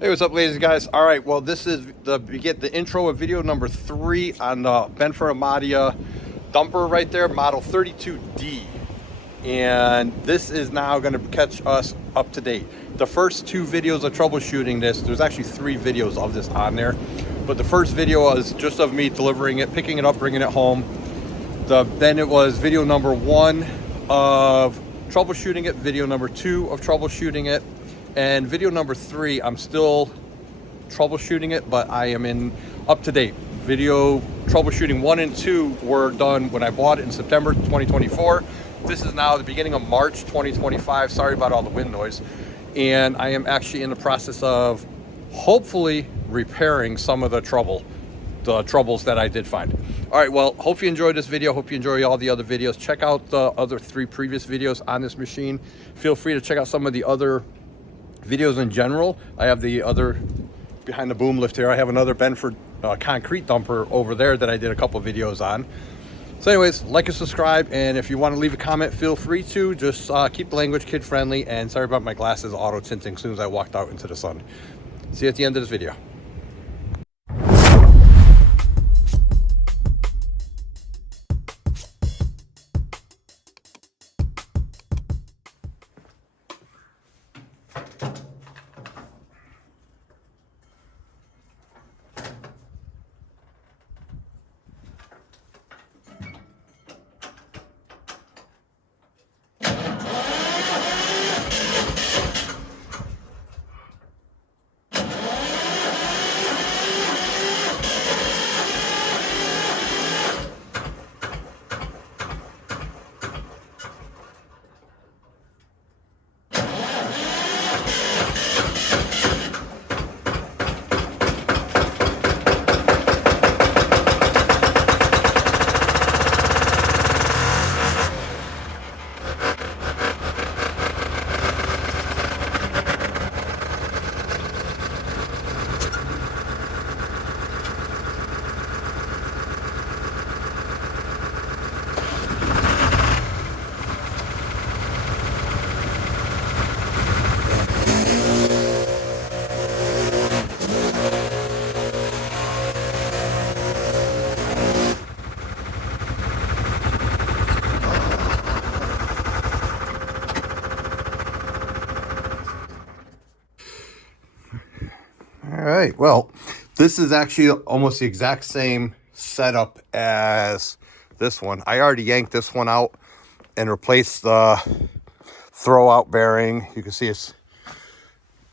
Hey, what's up, ladies and guys? All right, well, this is we get the intro of video number 3 on the Benford Amida dumper right there, model 32D. And this is now going to catch us up to date. The first 2 videos of troubleshooting this, there's actually 3 videos of this on there, but the first video was just of me delivering it, picking it up, bringing it home. Then it was video number 1 of troubleshooting it, video number 2 of troubleshooting it, and video number 3, I'm still troubleshooting it, but I am in up to date. Video troubleshooting 1 and 2 were done when I bought it in September 2024. This is now the beginning of March 2025. Sorry about all the wind noise. And I am actually in the process of hopefully repairing some of the troubles that I did find. All right, well, hope you enjoyed this video. Hope you enjoy all the other videos. Check out the other 3 previous videos on this machine. Feel free to check out some of the other videos in general. I have the other behind the boom lift here. I have another Benford concrete dumper over there that I did a couple videos on. So anyways, like and subscribe, and if you want to leave a comment, feel free to. Just keep the language kid friendly, and sorry about my glasses auto tinting as soon as I walked out into the sun. See you at the end of this video. All right, well, this is actually almost the exact same setup as this one. I already yanked this one out and replaced the throw-out bearing. You can see it's,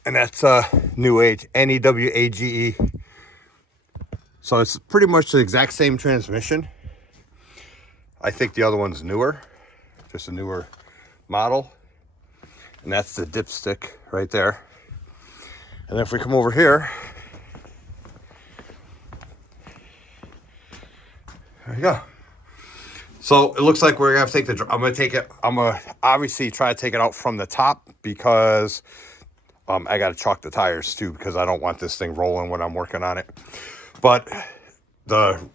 and that's Newage, Newage. So it's pretty much the exact same transmission. I think the other one's newer, just a newer model. And that's the dipstick right there. And then if we come over here, there you go. So it looks like we're gonna have to take I'm gonna obviously try to take it out from the top, because I gotta chalk the tires too, because I don't want this thing rolling when I'm working on it. But the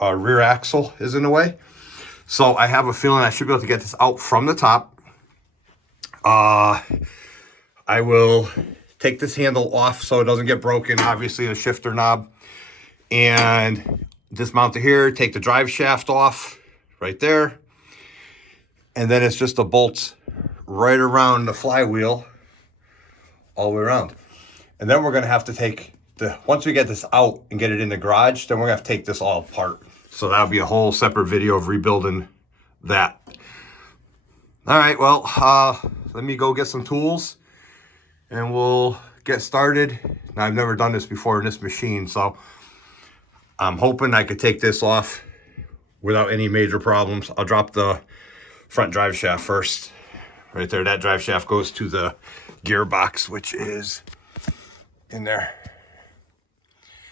rear axle is in the way. So I have a feeling I should be able to get this out from the top. I will take this handle off so it doesn't get broken, obviously the shifter knob, and dismount it here, take the drive shaft off right there, and then it's just the bolts right around the flywheel all the way around. And then we're going to have to take once we get this out and get it in the garage, then we're going to have to take this all apart. So that'll be a whole separate video of rebuilding that. All right, well, let me go get some tools and we'll get started. Now, I've never done this before in this machine, so I'm hoping I could take this off without any major problems. I'll drop the front drive shaft first. Right there, that drive shaft goes to the gearbox, which is in there.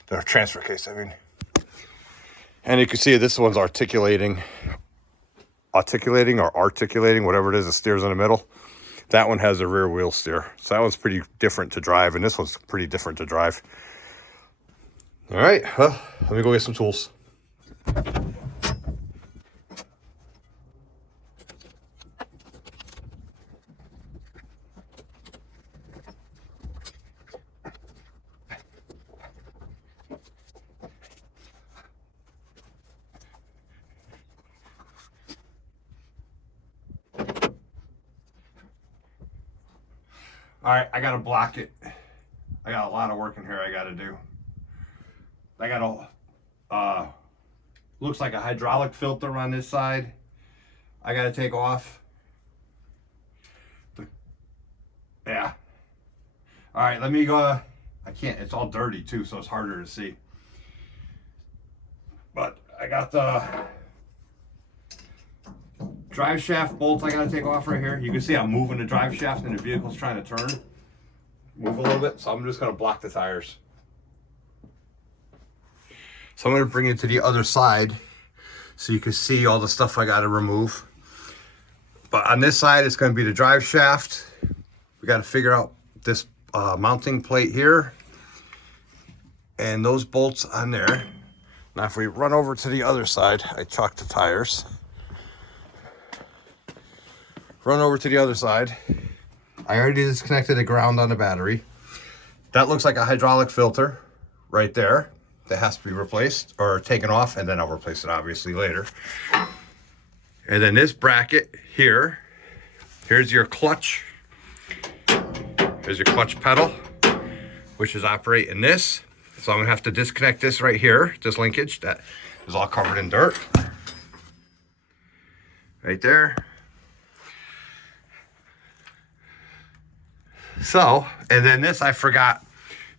The transfer case, I mean. And you can see this one's articulating, whatever it is, the steers in the middle. That one has a rear wheel steer. So that one's pretty different to drive, and this one's pretty different to drive. All right, well, let me go get some tools. All right, I gotta block it. I got a lot of work in here I gotta do. I got a, looks like a hydraulic filter on this side. I gotta take off. Yeah. All right, let me go. I can't, it's all dirty too, so it's harder to see. But I got the drive shaft bolts I gotta take off right here. You can see I'm moving the drive shaft and the vehicle's trying to turn. Move a little bit, so I'm just gonna block the tires. So I'm gonna bring it to the other side so you can see all the stuff I gotta remove. But on this side, it's gonna be the drive shaft. We gotta figure out this mounting plate here and those bolts on there. Now if we run over to the other side, I chalked the tires. Run over to the other side. I already disconnected the ground on the battery. That looks like a hydraulic filter right there that has to be replaced or taken off, and then I'll replace it obviously later. And then this bracket here, here's your clutch. Here's your clutch pedal, which is operating this. So I'm gonna have to disconnect this right here, this linkage that is all covered in dirt. Right there. So, and then this I forgot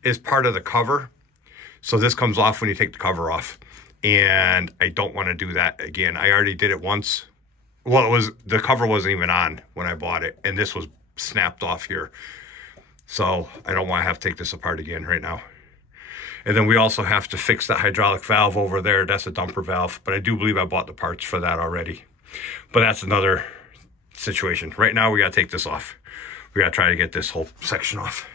is part of the cover. So this comes off when you take the cover off. And I don't want to do that again. I already did it once. Well, it was, the cover wasn't even on when I bought it. And this was snapped off here. So I don't want to have to take this apart again right now. And then we also have to fix that hydraulic valve over there. That's a dumper valve. But I do believe I bought the parts for that already. But that's another situation. Right now we got to take this off. We gotta try to get this whole section off.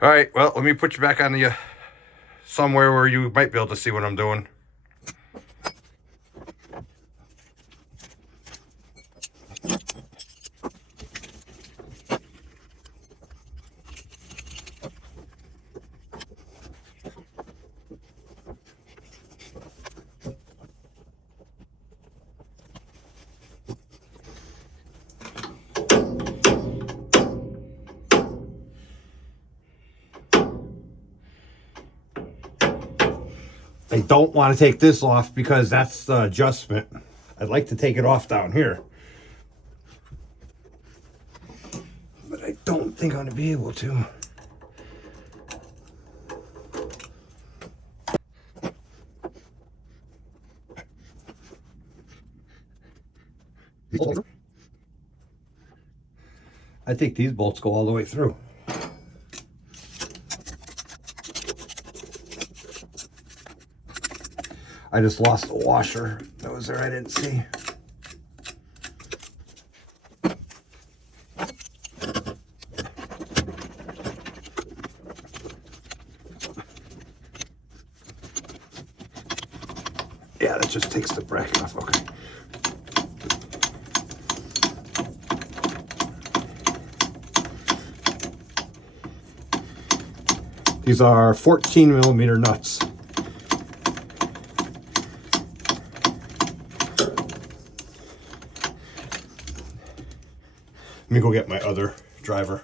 All right, well, let me put you back on the somewhere where you might be able to see what I'm doing. I don't want to take this off because that's the adjustment. I'd like to take it off down here, but I don't think I'm going to be able to. I think these bolts go all the way through. I just lost the washer that was there, I didn't see. Yeah, that just takes the bracket off, okay. These are 14mm nuts. Let me go get my other driver.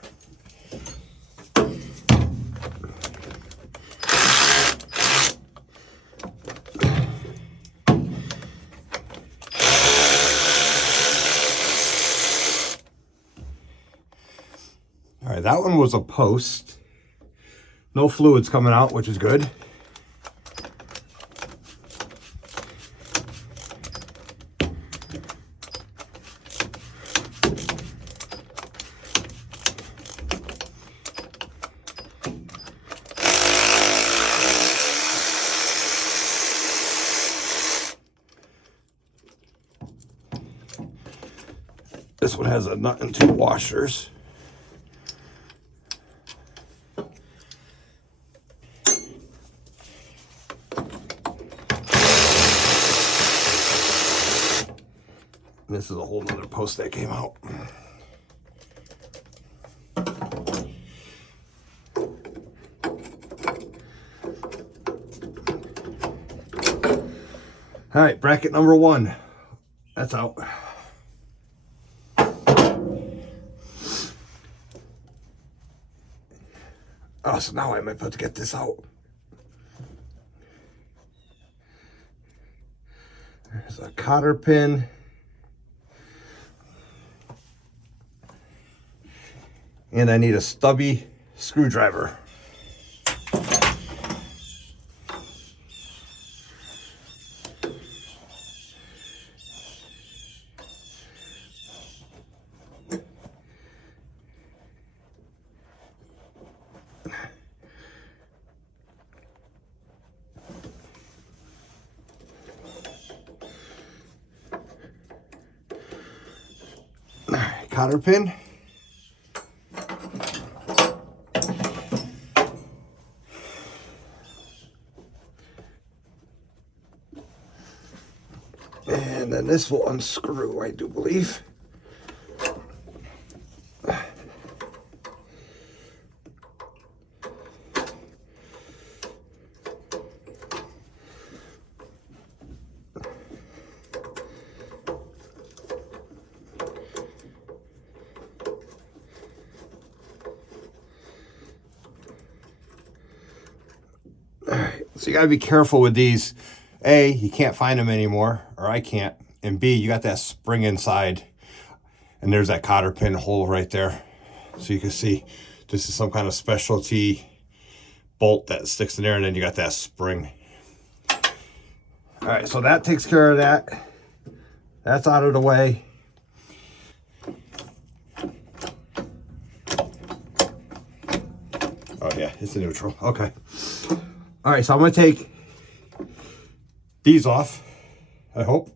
All right, that one was a post. No fluids coming out, which is good. This one has a nut and two washers. This is a whole nother post that came out. All right, bracket number one. That's out. Oh, so now I might have to get this out. There's a cotter pin. And I need a stubby screwdriver. Cotter pin. And then this will unscrew, I do believe. So you gotta be careful with these. A, you can't find them anymore, or I can't. And B, you got that spring inside. And there's that cotter pin hole right there. So you can see this is some kind of specialty bolt that sticks in there, and then you got that spring. All right, so that takes care of that. That's out of the way. Oh yeah, it's a neutral, okay. All right, so I'm gonna take these off, I hope.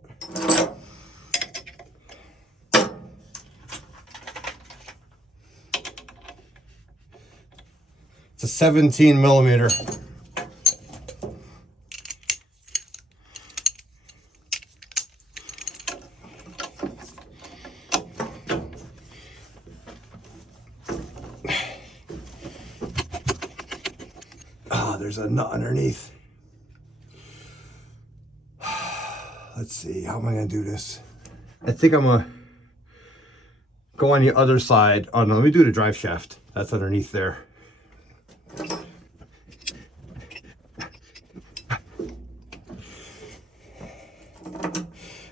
It's a 17 millimeter. There's a nut underneath. Let's see, how am I gonna do this? I think I'm gonna go on the other side. Oh no, let me do the drive shaft. That's underneath there.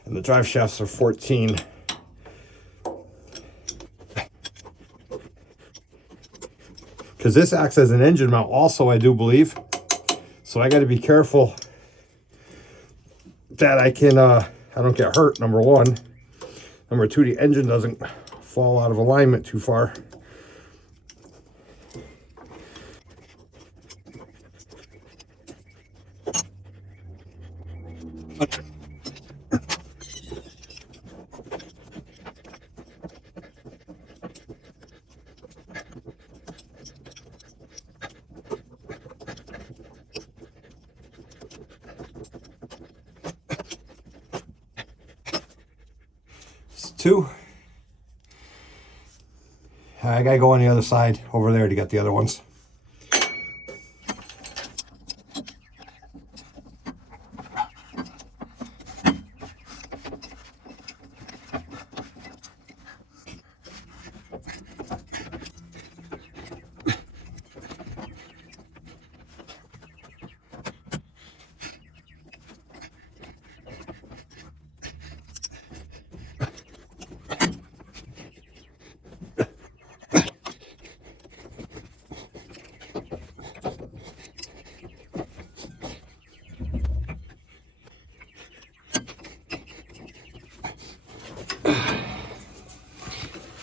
And the drive shafts are 14. Because this acts as an engine mount also, I do believe. So I got to be careful that I don't get hurt, number one. Number two, the engine doesn't fall out of alignment too far. Two. I gotta go on the other side over there to get the other ones.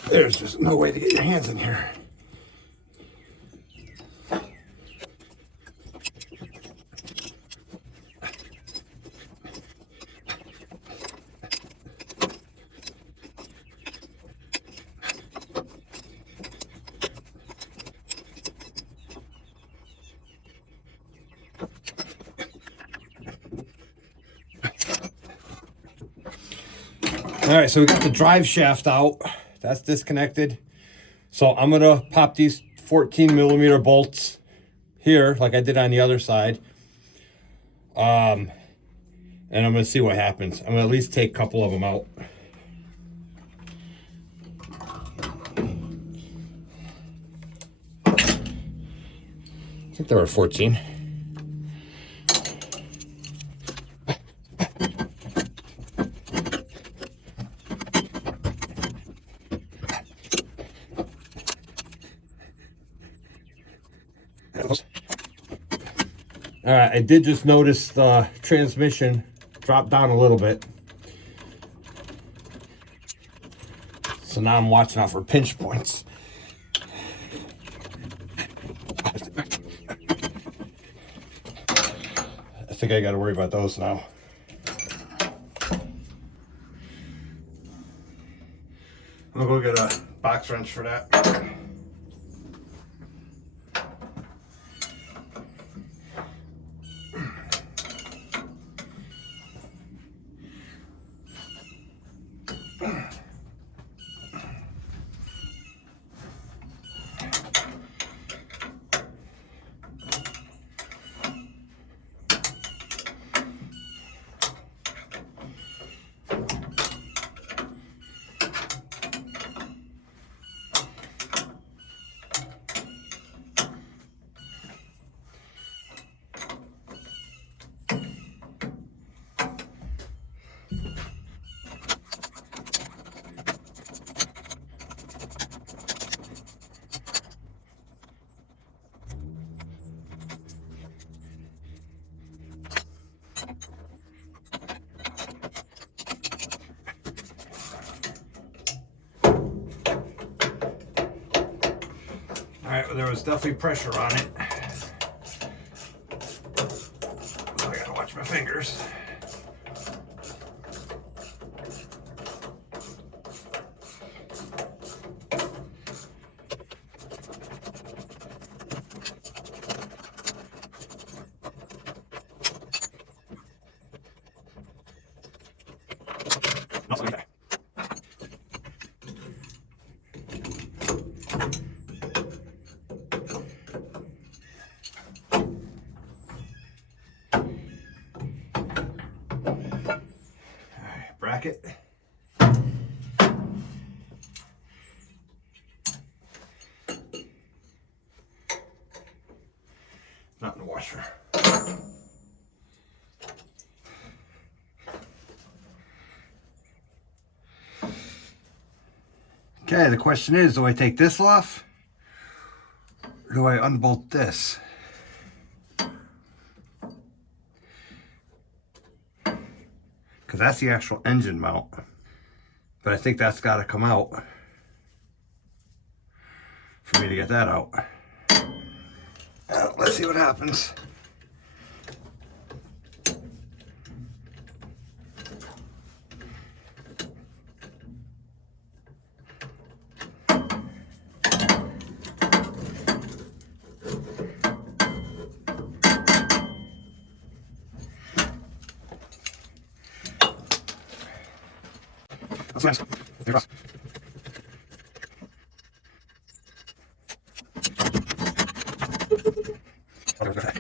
There's just no way to get your hands in here. All right, so we got the drive shaft out. That's disconnected. So I'm gonna pop these 14 millimeter bolts here, like I did on the other side. And I'm gonna see what happens. I'm gonna at least take a couple of them out. I think they were 14. All right, I did just notice the transmission dropped down a little bit. So now I'm watching out for pinch points. I think I got to worry about those now. I'm gonna go get a box wrench for that. Alright, well, there was definitely pressure on it. So I gotta watch my fingers. Bracket. Not in the washer. Okay, the question is, do I take this off? Or do I unbolt this? Because that's the actual engine mount. But I think that's got to come out for me to get that out. Let's see what happens. That's nice. There goes. Okay.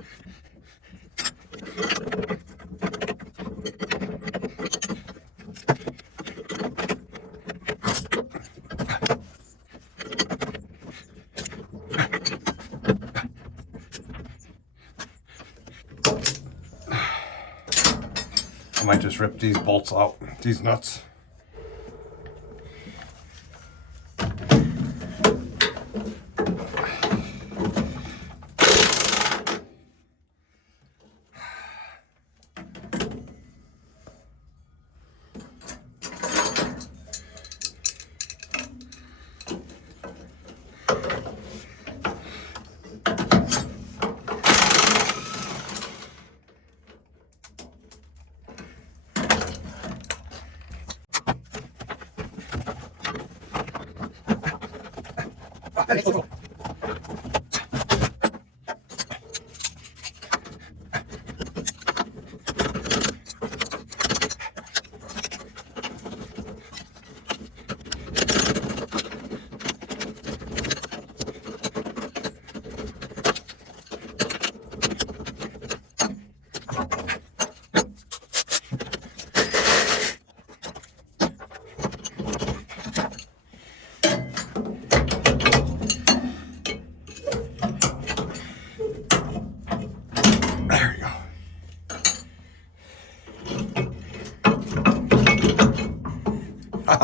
I might just rip these bolts out, these nuts.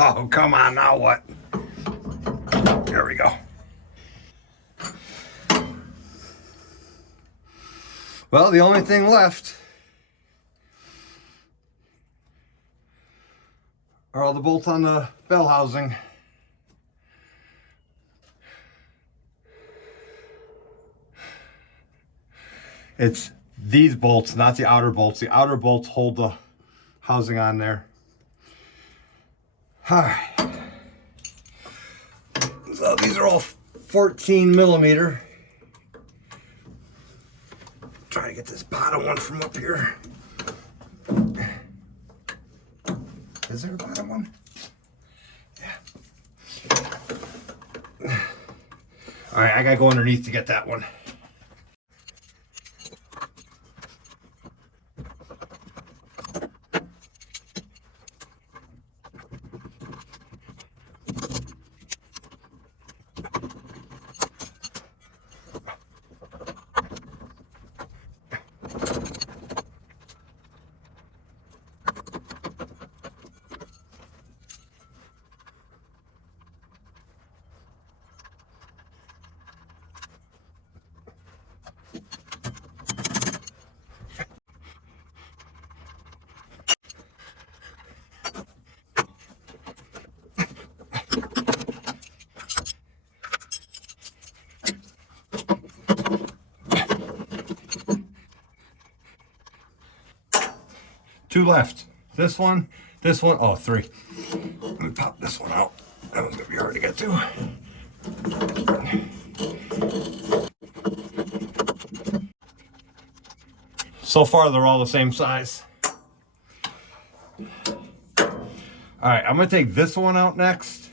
Oh, come on, now what? There we go. Well, the only thing left are all the bolts on the bell housing. It's these bolts, not the outer bolts. The outer bolts hold the housing on there. All right. So these are all 14 millimeter. Try to get this bottom one from up here. Is there a bottom one? Yeah. All right, I gotta go underneath to get that one. Two left. This one, oh, three. Let me pop this one out. That one's gonna be hard to get to. So far, they're all the same size. All right, I'm gonna take this one out next,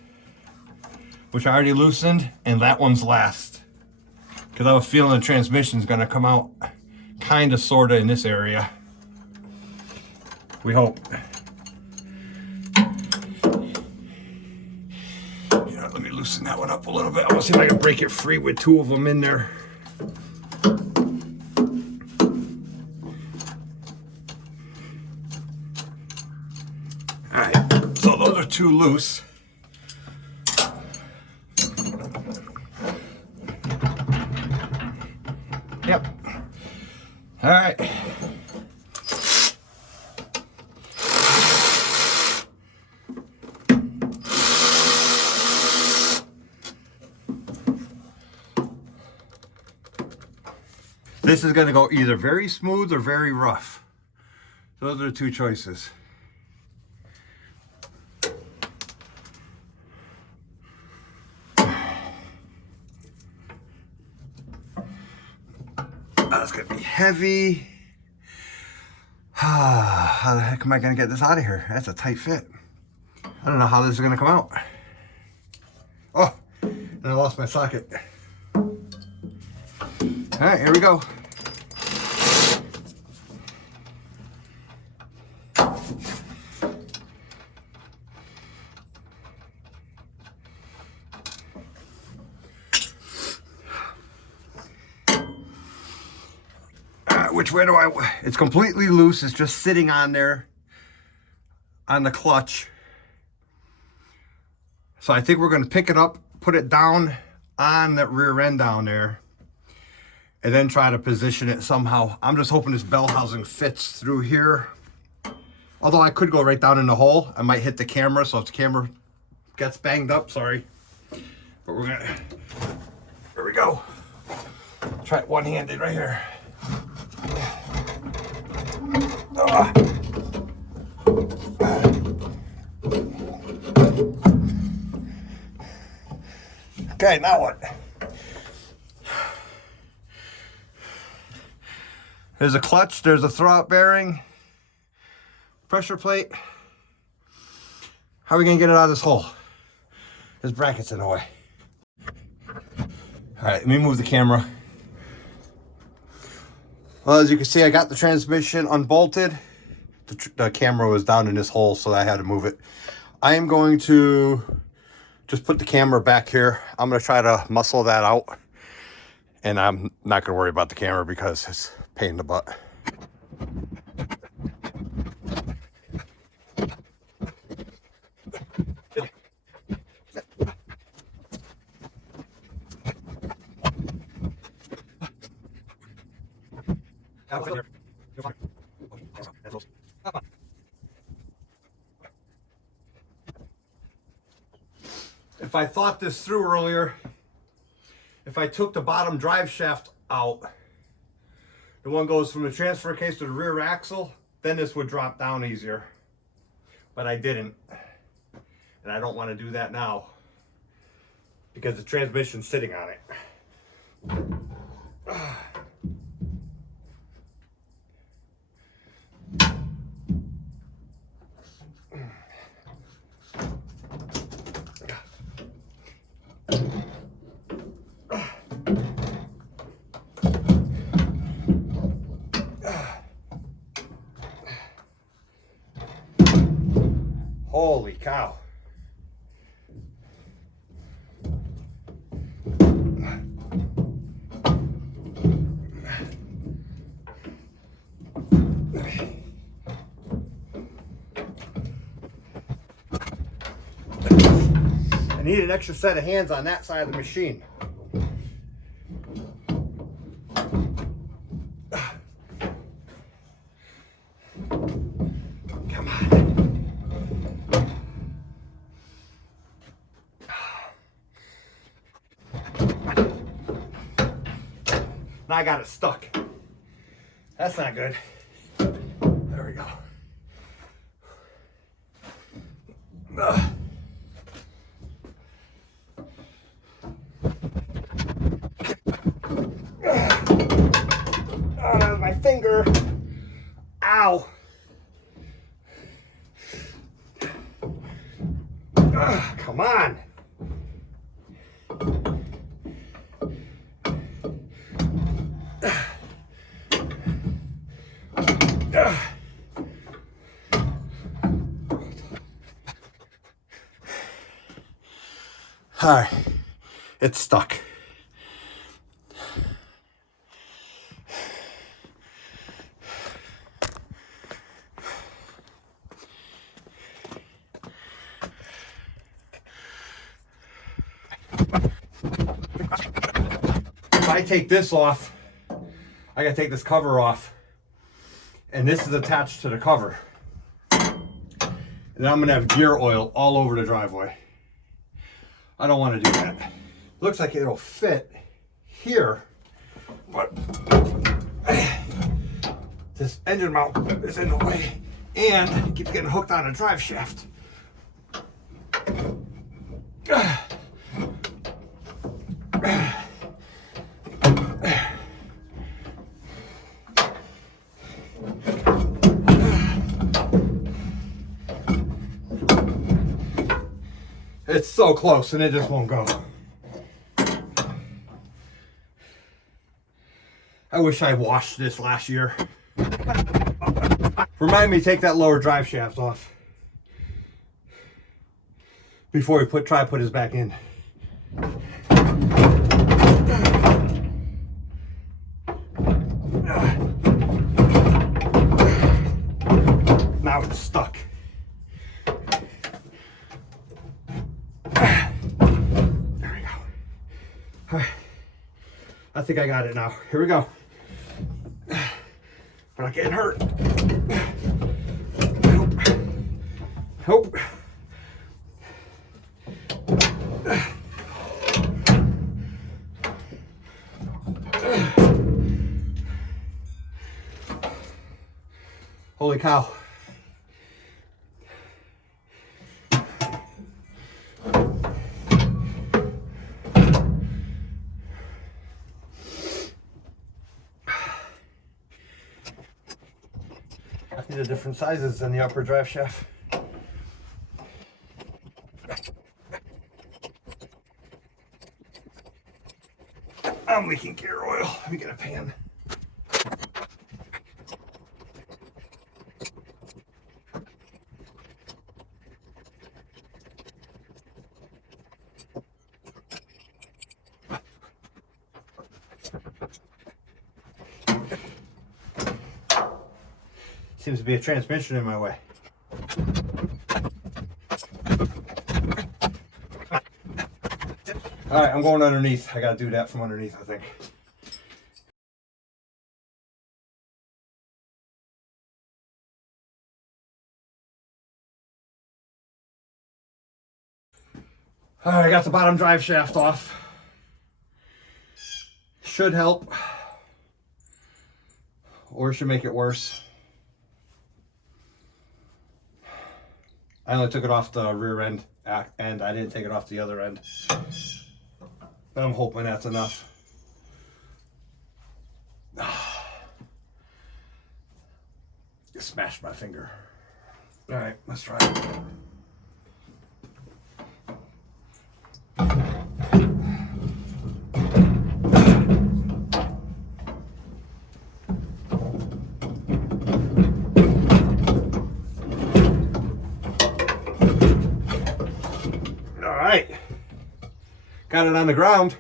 which I already loosened, and that one's last. Because I have a feeling the transmission's gonna come out kinda, sorta in this area. We hope. Yeah, let me loosen that one up a little bit. I want to see if I can break it free with two of them in there. All right, so those are two loose. Yep. All right. This is going to go either very smooth or very rough. Those are the two choices. That's going to be heavy. How the heck am I going to get this out of here? That's a tight fit. I don't know how this is going to come out. Oh, and I lost my socket. All right, here we go. Which way do I, it's completely loose. It's just sitting on there on the clutch. So I think we're going to pick it up, put it down on that rear end down there, and then try to position it somehow. I'm just hoping this bell housing fits through here. Although I could go right down in the hole. I might hit the camera, so if the camera gets banged up, sorry. But we're gonna, here we go. Try it one-handed right here. Okay, now what? There's a clutch, there's a throwout bearing, pressure plate. How are we gonna get it out of this hole? There's brackets in the way. All right, let me move the camera. Well, as you can see, I got the transmission unbolted. The camera was down in this hole, so I had to move it. I am going to just put the camera back here. I'm going to try to muscle that out. And I'm not going to worry about the camera because it's a pain in the butt. If I thought this through earlier, if I took the bottom drive shaft out, the one goes from the transfer case to the rear axle, then this would drop down easier. But I didn't. And I don't want to do that now because the transmission's sitting on it. Holy cow. I need an extra set of hands on that side of the machine. Come on. Now I got it stuck. That's not good. There we go. Oh, that was my finger. Ow. Come on. All right, it's stuck. If I take this off, I gotta take this cover off, and this is attached to the cover. And I'm gonna have gear oil all over the driveway. I don't want to do that. Looks like it'll fit here, but this engine mount is in the way and it keeps getting hooked on a drive shaft. It's so close and it just won't go. I wish I washed this last year. Remind me to take that lower drive shaft off before we try to put his back in. Now it's stuck. All right, I think I got it now. Here we go. We're not getting hurt. Nope. Nope. Holy cow. These are different sizes than the upper drive shaft. I'm leaking gear oil. Let me get a pan. Seems to be a transmission in my way. All right, I'm going underneath. I gotta do that from underneath, I think. All right, I got the bottom drive shaft off. Should help, or should make it worse. I only took it off the rear end, and I didn't take it off the other end. But I'm hoping that's enough. Smashed my finger. All right, let's try it. All right, got it on the ground.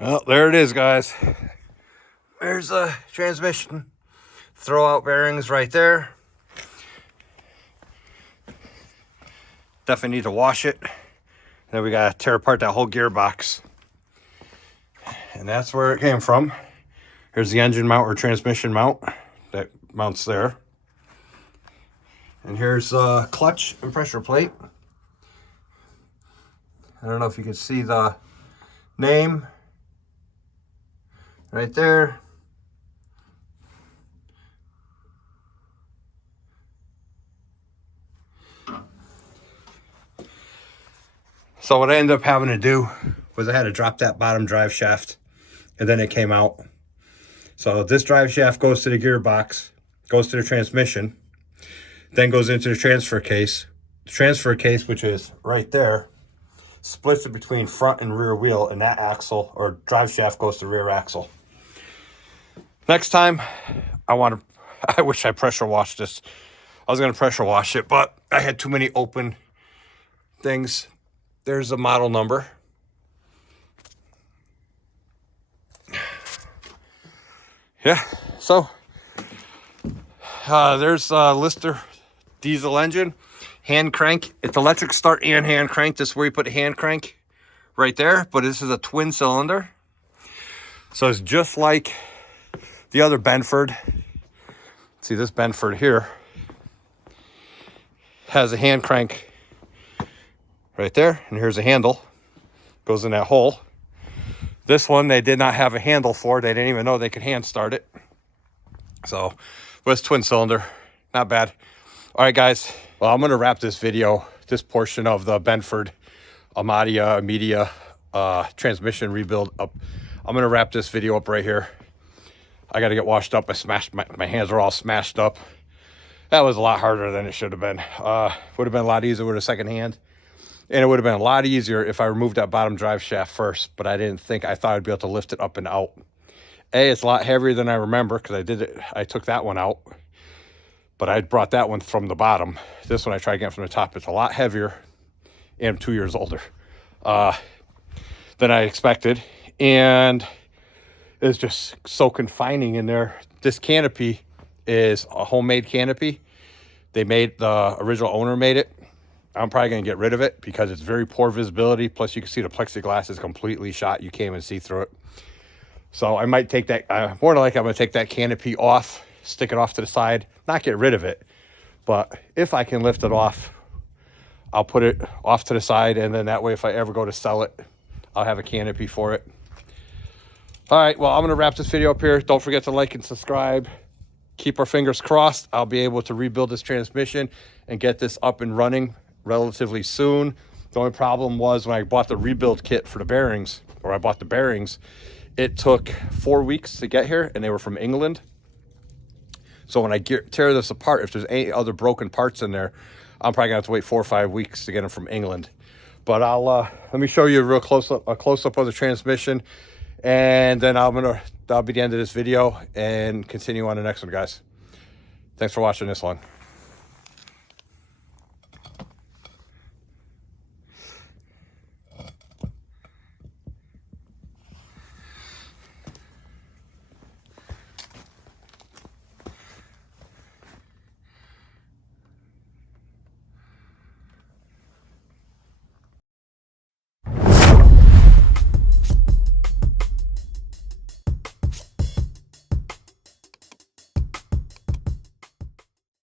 Well, there it is, guys. There's the transmission. Throw out bearings right there. Definitely need to wash it. Then we gotta tear apart that whole gearbox. And that's where it came from. Here's the engine mount or transmission mount that mounts there. And here's the clutch and pressure plate. I don't know if you can see the name right there. So what I ended up having to do was I had to drop that bottom drive shaft, and then it came out. So this drive shaft goes to the gearbox, goes to the transmission, then goes into the transfer case. The transfer case, which is right there, splits it between front and rear wheel, and that axle or drive shaft goes to rear axle. Next time, I wish I pressure washed this. I was going to pressure wash it, but I had too many open things. There's the model number. Yeah, so there's a Lister diesel engine, hand crank. It's electric start and hand crank. This is where you put a hand crank right there, but this is a twin cylinder. So it's just like the other Benford. See, this Benford here has a hand crank right there, and here's a handle, goes in that hole. This one they did not have a handle for. They didn't even know they could hand start it. So, but it's twin cylinder, not bad. All right, guys. Well, I'm gonna wrap this video, this portion of the Benford Amida transmission rebuild up. I'm gonna wrap this video up right here. I got to get washed up. I smashed my hands are all smashed up. That was a lot harder than it should have been. Would have been a lot easier with a second hand. And it would have been a lot easier if I removed that bottom drive shaft first, but I didn't think, I thought I'd be able to lift it up and out. It's a lot heavier than I remember because I took that one out, but I brought that one from the bottom. This one I tried getting from the top. It's a lot heavier, and I'm 2 years older than I expected. And it's just so confining in there. This canopy is a homemade canopy. The original owner made it. I'm probably going to get rid of it because it's very poor visibility. Plus, you can see the plexiglass is completely shot. You can't even see through it. So I might take that, more than likely I'm going to take that canopy off, stick it off to the side, not get rid of it. But if I can lift it off, I'll put it off to the side. And then that way, if I ever go to sell it, I'll have a canopy for it. All right, well, I'm going to wrap this video up here. Don't forget to like and subscribe. Keep our fingers crossed. I'll be able to rebuild this transmission and get this up and running relatively soon. The only problem was when I bought the rebuild kit for the bearings, or I bought the bearings, it took 4 weeks to get here, and they were from England. So when I tear this apart, if there's any other broken parts in there, I'm probably gonna have to wait 4 or 5 weeks to get them from England. But I'll let me show you a close-up of the transmission And then that'll be the end of this video, and continue on the next one, guys. Thanks for watching this one.